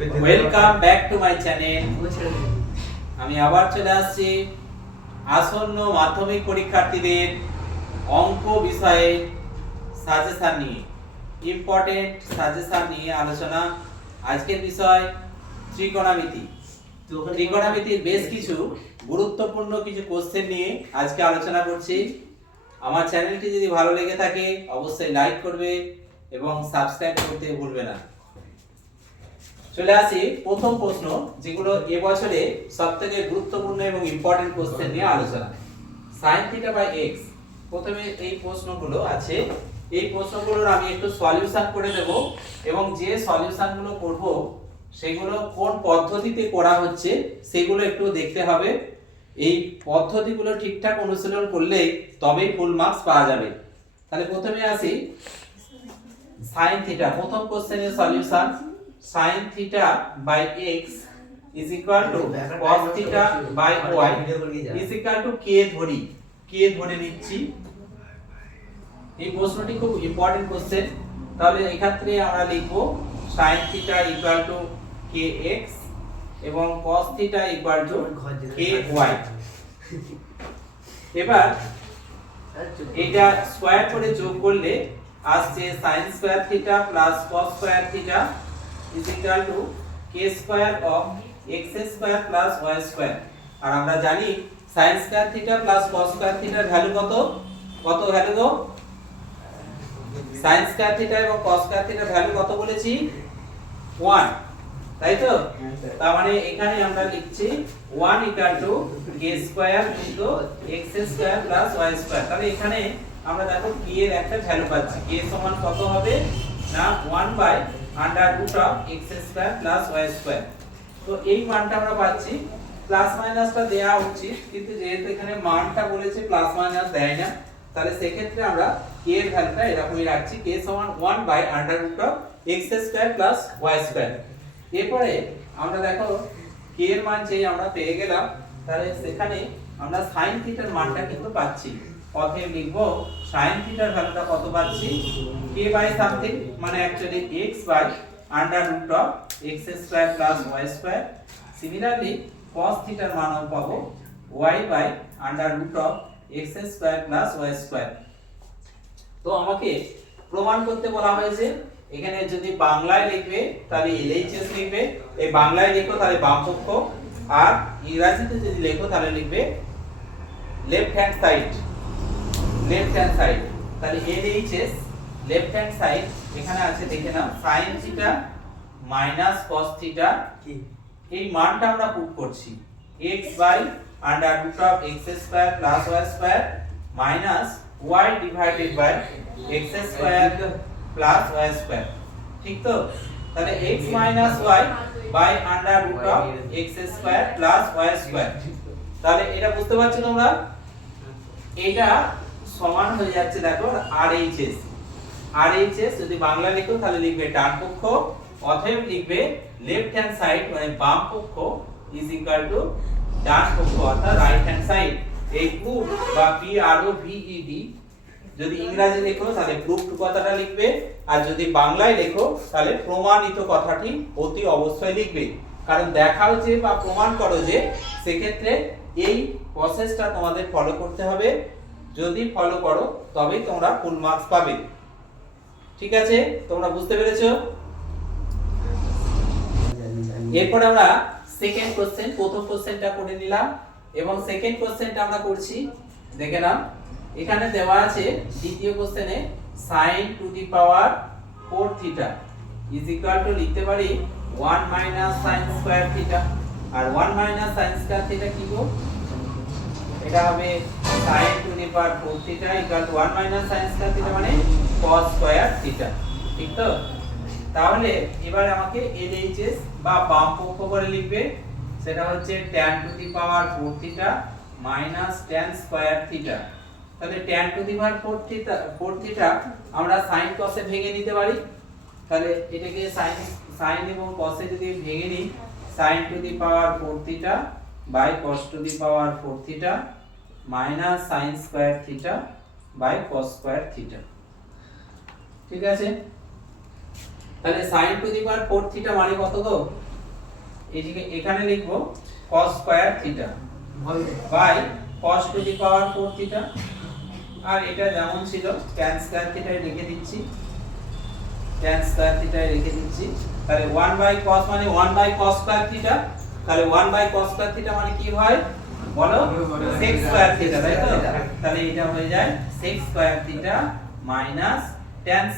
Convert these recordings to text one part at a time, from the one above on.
Welcome back to my channel আমি আবার চলে আসছি। আসন্ন মাধ্যমিক পরীক্ষার্থীদের অঙ্ক বিষয়ে সাজেশন নিয়ে। ইম্পর্টেন্ট সাজেশন নিয়ে আলোচনা। আজকের বিষয় ত্রিকোণমিতি। ত্রিকোণমিতির বেশ কিছু গুরুত্বপূর্ণ কিছু কোশ্চেন নিয়ে আজকে আলোচনা করছি। আমার চ্যানেলটি যদি ভালো লেগে থাকে, অবশ্যই লাইক করবে এবং সাবস্ক্রাইব করতে ভুলবে না। চলে আসি প্রথম প্রশ্ন, যেগুলো এবছরে সব থেকে গুরুত্বপূর্ণ এবং ইম্পর্টেন্ট কোশ্চেন নিয়ে আলোচনা। সাইন থিটা বাই এক্স প্রথমে এই প্রশ্নগুলো আছে। এই প্রশ্নগুলোর আমি একটু সলিউশন করে দেব এবং যে সলিউশনগুলো করব, সেগুলো কোন পদ্ধতিতে করা হচ্ছে, সেগুলো একটু দেখতে হবে। এই পদ্ধতিগুলো ঠিকঠাক অনুশীলন করলে তবেই ফুল মার্কস পাওয়া যাবে। তাহলে প্রথমে আসি। সাইন থিটা প্রথম কোশ্চেনের solution sin theta by x is equal to cos theta by y is equal to k ধরি k ধরে নিচ্ছি এই প্রশ্নটি খুব ইম্পর্টেন্ট কোশ্চেন তাহলে এক্ষেত্রে আমরা লিখব sin theta equal to kx এবং cos theta equal to ky এবার এটা স্কয়ার করে যোগ করলে আসছে sin square theta plus cos square theta is equal to k square of x square plus y square. আর আমরা জানি sin square theta plus cos square থিটার ভ্যালু কত? কত ভ্যালু গো? sin স্কয়ার থিটা এবং cos স্কয়ার থিটার value কত বলেছি? 1 তাই তো? তার মানে এখানে আমরা লিখছি 1 equal to k square into x square plus y square তাহলে এখানে আমরা দেখো k এর একটা ভ্যালু পাচ্ছি। k সমান কত হবে? না 1 by under root of x square plus y square তো এই মানটা আমরা পাচ্ছি। প্লাস মাইনাসটা দেয়া উচিত কিন্তু যেহেতু এখানে মানটা বলেছে প্লাস মাইনাস দেয় না, তাহলে সেক্ষেত্রে আমরা k এর ভ্যালুটা এরকমই রাখছি। k সমান 1 by under root of x square plus y square এরপরে আমরা দেখো, k এর মান যেই আমরা পেয়ে গেলাম, তাহলে সেখানে আমরা sin থিটার মানটা কিন্তু পাচ্ছি। অতএব লিখব sin থিটার ভ্যালুটা কত পাচ্ছি? k বাই সামথিং মানে actually x by under root of x square plus y square similarly cos থিটার মানও পাবো y by under root of x square plus y square তো আমাকে প্রমাণ করতে বলা হয়েছে, এখানে যদি বাংলায় লিখবে, তাহলে এলএইচএস লিখবে। এই বাংলায় লিখো, তাহলে বাম পক্ষ। আর ইংরেজিতে যদি লেখো, তাহলে লিখবে left hand side left hand side তাহলে এলএইচএস লেফট হ্যান্ড সাইড এখানে আছে দেখে নাও sin theta minus cos theta এই মানটা আমরা পুট করছি। X by under root of x square plus y square minus y divided by x square plus y square ঠিক তো? তাহলে x minus y by under root of x square plus y square তাহলে এটা বুঝতে পারছ তোমরা? এটা সমান হয়ে যাচ্ছে দেখো আর এইচ এস আর এইচ এস যদি বাংলা লিখো, তাহলে লিখবে ডান পক্ষ, অতএব লিখবে লেফট হ্যান্ড সাইড মানে বাম পক্ষ ইজ ইকুয়াল টু ডান পক্ষ, অর্থাৎ রাইট হ্যান্ড সাইড এই প্রুফ বা P R O V E D যদি ইংরেজি লেখো, তাহলে প্রুফড কথাটা লিখবে। আর যদি বাংলায় লেখো, তাহলে প্রমাণিত কথাটি অতি অবশ্যই লিখবে। কারণ দেখাও যে বা প্রমাণ করো যে, সেক্ষেত্রে এই প্রসেসটা তোমাদের ফলো করতে হবে। যদি ফলো করো, তবেই তোমরা ফুল মার্কস পাবে। ঠিক আছে? তোমরা বুঝতে পেরেছ? এরপর আমরা সেকেন্ড কোশ্চেন প্রথম কোশ্চেনটা করে নিলাম। এবং সেকেন্ড কোশ্চেনটা আমরা করছি, দেখে নাও। এখানে দেওয়া আছে দ্বিতীয় কোশ্চেনে sin to the power 4 theta is equal to লিখতে পারি 1 মাইনাস sin স্কয়ার থিটা আর 1 মাইনাস sin স্কয়ার থিটা কি গো? এটা হবে sin to the power 4 theta equal to 1 minus sin square theta মানে cos স্কয়ার থিটা ঠিক তো? তাহলে এবার আমাকে এলএইচএস বা বাম পক্ষ করে লিখবে, সেটা হচ্ছে tan to the power 4 theta minus tan square theta তাহলে tan to the power 4 theta 4 theta আমরা sin cos এ ভেঙে নিতে পারি। তাহলে এটাকে sin sin এবং cos এ যদি ভেঙে নিই, sin to the power 4 theta by cos to the power 4 theta minus sin square theta by cos square theta ঠিক আছে? তাহলে sin to the power 4 theta মানে কত গো? এইদিকে এখানে লিখব cos square theta by cos to the power 4 theta আর এটা যেমন ছিল, tan স্কয়ার থিটায় রেখে দিচ্ছি। tan স্কয়ার থিটায় রেখে দিচ্ছি। তাহলে 1 বাই cos মানে 1 বাই cos স্কয়ার থিটা তাহলে 1 বাই cos স্কয়ার থিটা মানে কি হয়? বলো? sec স্কয়ার থিটা তাই তো? তাহলে এটা হয়ে যায় sec square theta minus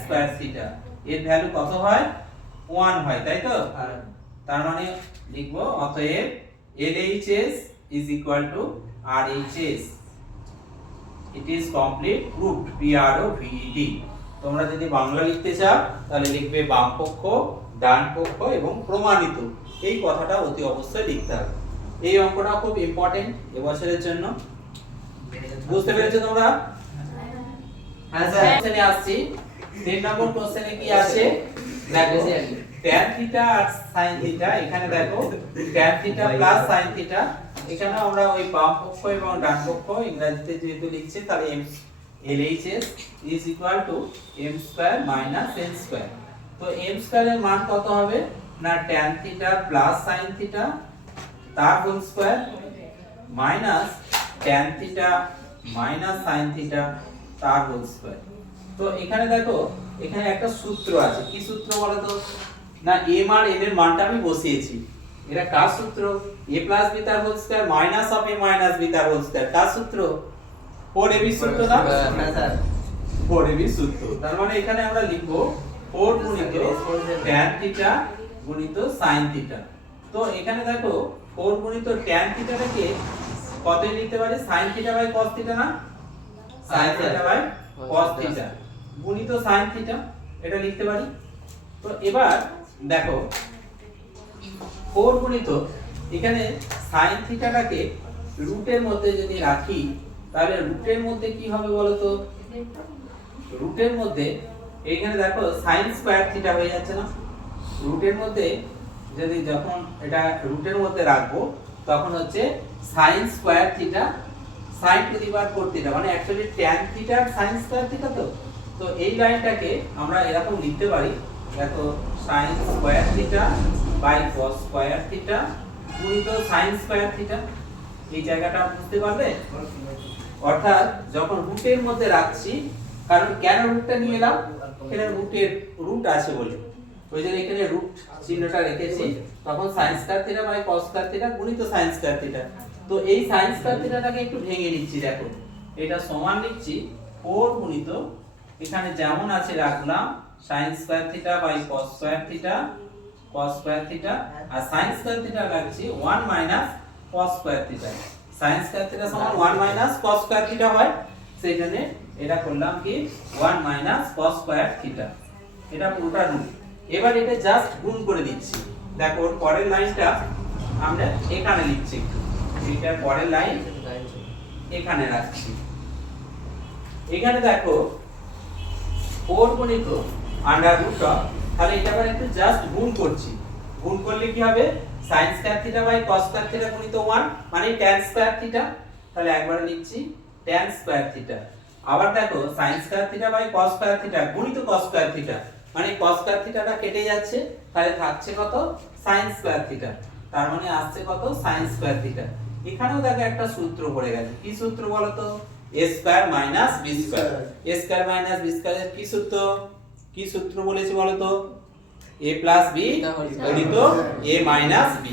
square theta এর ভ্যালু কত হয়? 1 হয় তাই তো? তার মানে লিখব অতএব LHS is equal to RHS it is complete proved তোমরা যদি বাংলা লিখতে চাও তাহলে লিখবে বাম পক্ষ ডান পক্ষ এবং প্রমাণিত। এই কথাটা অতি অবশ্যই লিখতে হবে। এই অঙ্কটা খুব ইম্পর্টেন্ট এবছরের জন্য। বুঝতে পেরেছ তোমরা? হ্যাঁ কোশ্চেনে আসছি। তিন নম্বর কোশ্চেনে কি আছে দেখো, tan থিটা আর sin থিটা এখানে দেখো, tan theta plus sin theta এখানে আমরা ওই বাম পক্ষ এবং ডান পক্ষ, ইংরেজিতে যেহেতু লিখছি, তাহলে m, LHS is equal to m square minus n square তো m স্কয়ারের মান কত হবে? না, tan theta plus sin theta তার whole square minus tan theta minus sin theta তার হোল স্কয়ার তো এখানে দেখো এখানে একটা সূত্র আছে। কি সূত্র বলো তো না m আর n এর মানটা আমি বসিয়েছি। এটা কার সূত্র? a প্লাস b তার whole square minus of a minus b তার হোল স্কয়ার কার সূত্র? 4ab সূত্র না? হ্যাঁ, 4ab সূত্র। তার মানে এখানে আমরা লিখব 4 গুণিত tan থিটা গুণিত sin থিটা তো এখানে দেখো 4 গুণিত tan থিটাটাকে কতই লিখতে পারি? sin theta by cos theta না? sin theta by cos theta গুণিত sin থিটা এটা লিখতে পারি? তো এবার দেখো 4 গুণিত এখানে sin থিটাটাকে রুটের মধ্যে যদি রাখি তাহলে রুটের মধ্যে কি হবে বলো তো রুটের মধ্যে এখানে দেখো sin স্কয়ার থিটা হয়ে যাচ্ছে না? রুটের মধ্যে যদি যখন এটা রুটের মধ্যে রাখব, তখন হচ্ছে sin square theta sin to the power 4 theta মানে অ্যাকচুয়ালি tan থিটা আর sin স্কয়ার থিটা তো? তো এই লাইনটাকে আমরা এরকম লিখতে পারি, দেখো sin square theta by cos square theta গুণিত sin স্কয়ার থিটা এই জায়গাটা বুঝতে পারবে? অর্থাৎ যখন রুটের মধ্যে রাখছি, কারণ কেন রুটটা নিয়ে এলাম? এখানে রুটের রুট আছে বলে। ওই জন্য এখানে রুট চিহ্নটা রেখেছি। তখন sine square theta by cos square theta গুণিত সাইন্স স্কয়ার থিটা তো এই সাইন্স স্কয়ার থিটাটাকে একটু ভেঙে নিচ্ছি দেখো। এটা সমান লিখছি 4 গুণিত এখানে যেমন আছে রাখলাম sin square theta by cos square theta cos square theta R sin square theta রাখছি 1 minus cos square theta sin square theta সমান 1 মাইনাস cos স্কয়ার থিটা হয় সেই জন্য এটা করলাম কি 1 মাইনাস cos স্কয়ার থিটা এটা পুরোটা রুট এবার এটা জাস্ট গুণ করে দিচ্ছি। দেখো, ওর পরের লাইনটা আমরা এখানে লিখছি এটার পরের লাইন এখানে রাখছি। এখানে দেখো 4 গুণিত আন্ডার রুট অফ তাহলে এটা আবার একটু জাস্ট গুণ করছি। গুণ করলে কি হবে? sin square theta by cos square theta গুণিত 1 মানে tan স্কয়ার থিটা তাহলে একবার লিখছি tan স্কয়ার থিটা আবার দেখো, sin square theta by cos square theta গুণিত cos স্কয়ার থিটা মানে cos স্কয়ার থিটাটা কেটে যাচ্ছে তাহলে থাকছে কত? sin স্কয়ার থিটা তার মানে আসছে কত? sin স্কয়ার থিটা এখানেও দেখো একটা সূত্র পড়ে গেছে। কি সূত্র বলো তো a square minus b square a square minus b স্কয়ারের কি সূত্র? কি সূত্র বলেছি বলো তো a প্লাস b গুণিত a minus b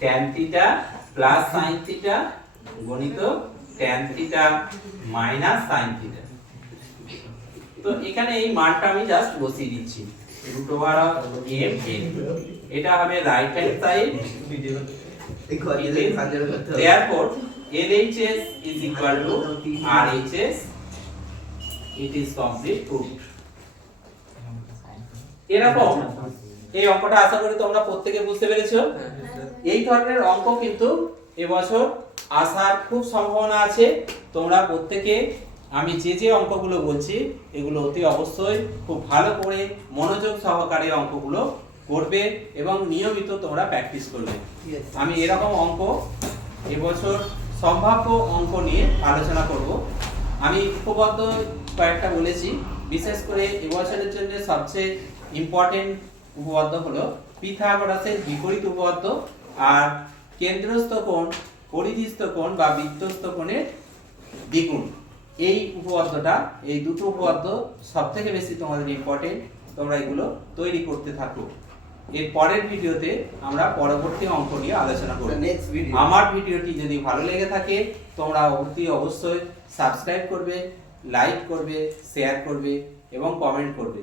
tan theta plus sin theta গুণিত tan theta minus sin theta তো এখানে এই মানটা আমি জাস্ট বসিয়ে দিচ্ছি। রুট ওভার m n এটা হবে right hand side therefore LHS is equal to RHS it is complete proved এরকম এই অঙ্কটা আশা করি তোমরা প্রত্যেকে বুঝতে পেরেছ। এই ধরনের অঙ্ক কিন্তু এবছর আসার খুব সম্ভাবনা আছে। তোমরা প্রত্যেকে আমি যে যে অঙ্কগুলো বলছি এগুলো অতি অবশ্যই খুব ভালো করে মনোযোগ সহকারে অঙ্কগুলো করবে এবং নিয়মিত তোমরা প্র্যাকটিস করবে। আমি এরকম অঙ্ক এবছর সম্ভাব্য অঙ্ক নিয়ে আলোচনা করব। আমি উপপাদ্য কয়েকটা বলেছি বিশেষ করে এবছরের জন্য সবচেয়ে ইম্পর্টেন্ট উপপাদ্য হলো পিথাগোরাসের বিপরীত উপপাদ্য আর কেন্দ্রস্থ কোণ পরিধিস্থ কোণ বা বৃত্তস্থ কোণের দ্বিগুণ। এই উপপাদ্যটা এই দুটো উপপাদ্য সব থেকে বেশি তোমাদের ইম্পর্টেন্ট তোমরা এগুলো তৈরি করতে থাকো। এর পরের ভিডিওতে আমরা পরবর্তী অঙ্ক নিয়ে আলোচনা করব। নেক্সট ভিডিও আমার ভিডিওটি যদি ভালো লেগে থাকে তোমরা অতি অবশ্যই সাবস্ক্রাইব করবে লাইক করবে শেয়ার করবে এবং কমেন্ট করবে।